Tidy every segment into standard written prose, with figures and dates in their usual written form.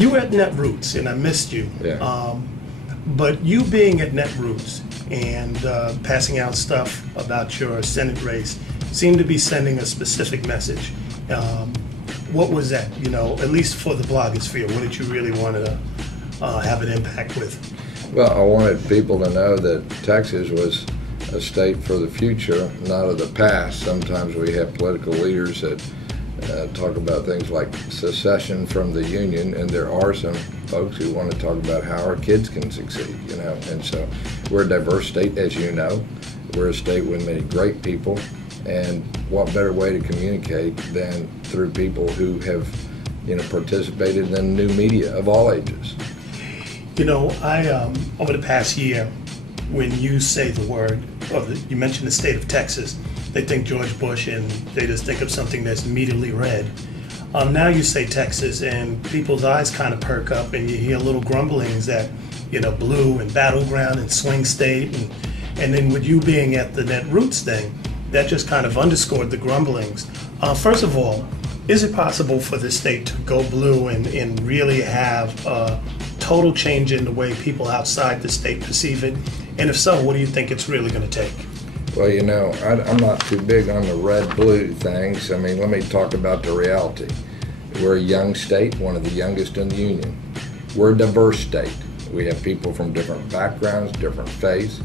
You were at Netroots, and I missed you. Yeah. But you being at Netroots and passing out stuff about your Senate race seemed to be sending a specific message. What was that, at least for the blogosphere? What did you really want to have an impact with? Well, I wanted people to know that Texas was a state for the future, not of the past. Sometimes we have political leaders that talk about things like secession from the Union, and there are some folks who want to talk about how our kids can succeed, and so we're a diverse state, as you know. We're a state with many great people, and what better way to communicate than through people who have, participated in new media of all ages. Over the past year, when you say the word, you mention the state of Texas, they think George Bush and they just think of something that's immediately red. Now you say Texas and people's eyes kind of perk up and you hear little grumblings that, blue and battleground and swing state. And then with you being at the Netroots thing, that just kind of underscored the grumblings. First of all, is it possible for the state to go blue and really have a total change in the way people outside the state perceive it? And if so, what do you think it's really going to take? Well, I'm not too big on the red-blue things. I mean, let me talk about the reality. We're a young state, one of the youngest in the Union. We're a diverse state. We have people from different backgrounds, different faiths.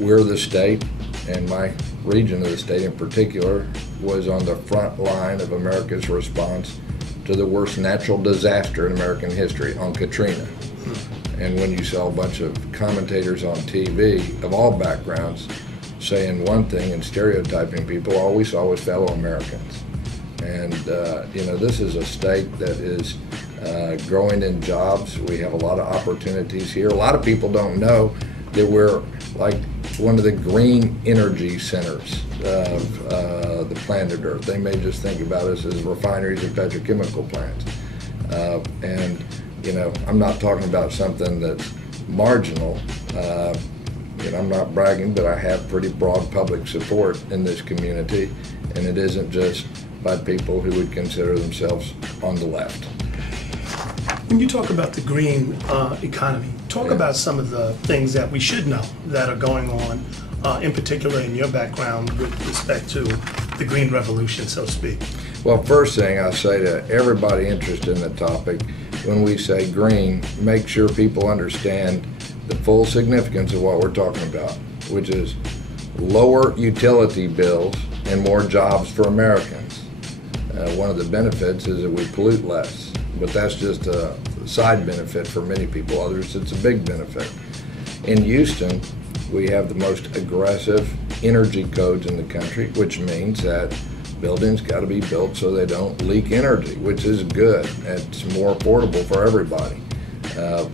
We're the state, and my region of the state in particular was on the front line of America's response to the worst natural disaster in American history, on Katrina. And when you saw a bunch of commentators on TV of all backgrounds saying one thing and stereotyping people, all we saw was fellow Americans. And this is a state that is growing in jobs. We have a lot of opportunities here. A lot of people don't know that we're like one of the green energy centers of the planet Earth. They may just think about us as refineries and petrochemical plants. I'm not talking about something that's marginal. I'm not bragging, but I have pretty broad public support in this community, and it isn't just by people who would consider themselves on the left. When you talk about the green economy, talk about some of the things that we should know that are going on, in particular in your background with respect to the green revolution, so to speak. Well, first thing I say to everybody interested in the topic, when we say green, make sure people understand the full significance of what we're talking about, which is lower utility bills and more jobs for Americans. One of the benefits is that we pollute less, but that's just a side benefit for many people. Others, it's a big benefit. In Houston, we have the most aggressive energy codes in the country, which means that buildings got to be built so they don't leak energy, which is good. It's more affordable for everybody.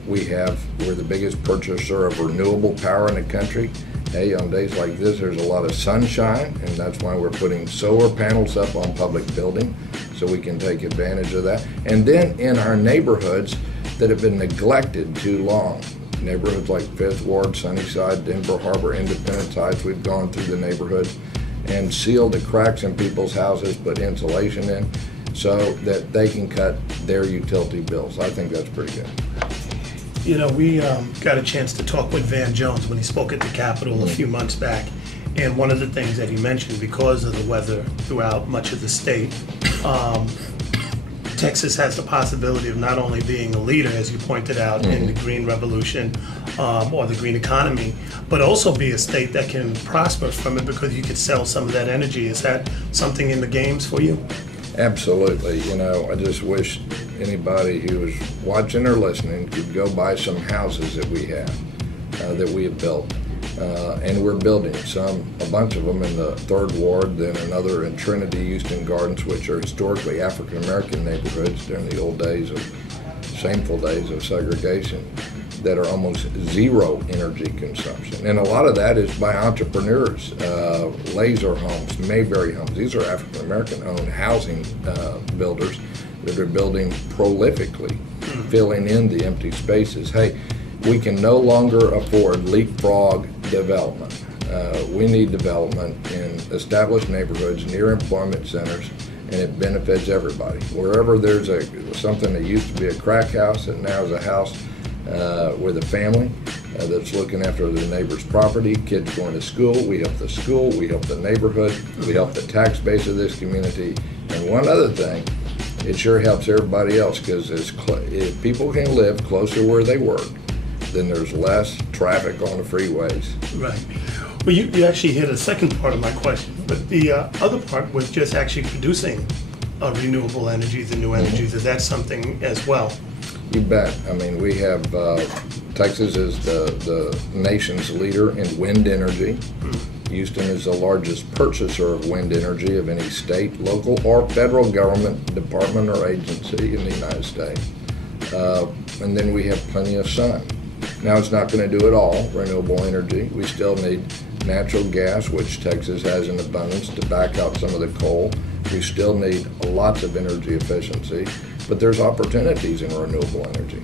We're the biggest purchaser of renewable power in the country. Hey, on days like this, there's a lot of sunshine, and that's why we're putting solar panels up on public buildings so we can take advantage of that. And then in our neighborhoods that have been neglected too long, neighborhoods like 5th Ward, Sunnyside, Denver Harbor, Independence Heights, we've gone through the neighborhoods and sealed the cracks in people's houses, put insulation in, so that they can cut their utility bills. I think that's pretty good. We got a chance to talk with Van Jones when he spoke at the Capitol a few months back, and one of the things that he mentioned, because of the weather throughout much of the state, Texas has the possibility of not only being a leader, as you pointed out, in the green revolution or the green economy, but also be a state that can prosper from it because you could sell some of that energy. Is that something in the games for you? Absolutely. I just wish anybody who was watching or listening could go by some houses that we have built. And we're building a bunch of them in the 3rd Ward, then another in Trinity, Houston Gardens, which are historically African-American neighborhoods during the old days shameful days of segregation, that are almost zero energy consumption. And a lot of that is by entrepreneurs. Laser Homes, Mayberry Homes, these are African-American owned housing builders that are building prolifically, filling in the empty spaces. Hey, we can no longer afford leapfrog development. We need development in established neighborhoods near employment centers and it benefits everybody. Wherever there's something that used to be a crack house and now is a house with a family that's looking after the neighbor's property, kids going to school, we help the school, we help the neighborhood, we help the tax base of this community. And one other thing, it sure helps everybody else, because if people can live closer where they work, then there's less traffic on the freeways. Right. Well, you actually hit a second part of my question, but the other part was just actually producing renewable energies and new energies. Is that something as well? You bet. I mean, we have, Texas is the nation's leader in wind energy. Houston is the largest purchaser of wind energy of any state, local, or federal government department or agency in the United States. And then we have plenty of sun. Now, it's not going to do it all, renewable energy. We still need natural gas, which Texas has in abundance, to back out some of the coal. We still need lots of energy efficiency, but there's opportunities in renewable energy.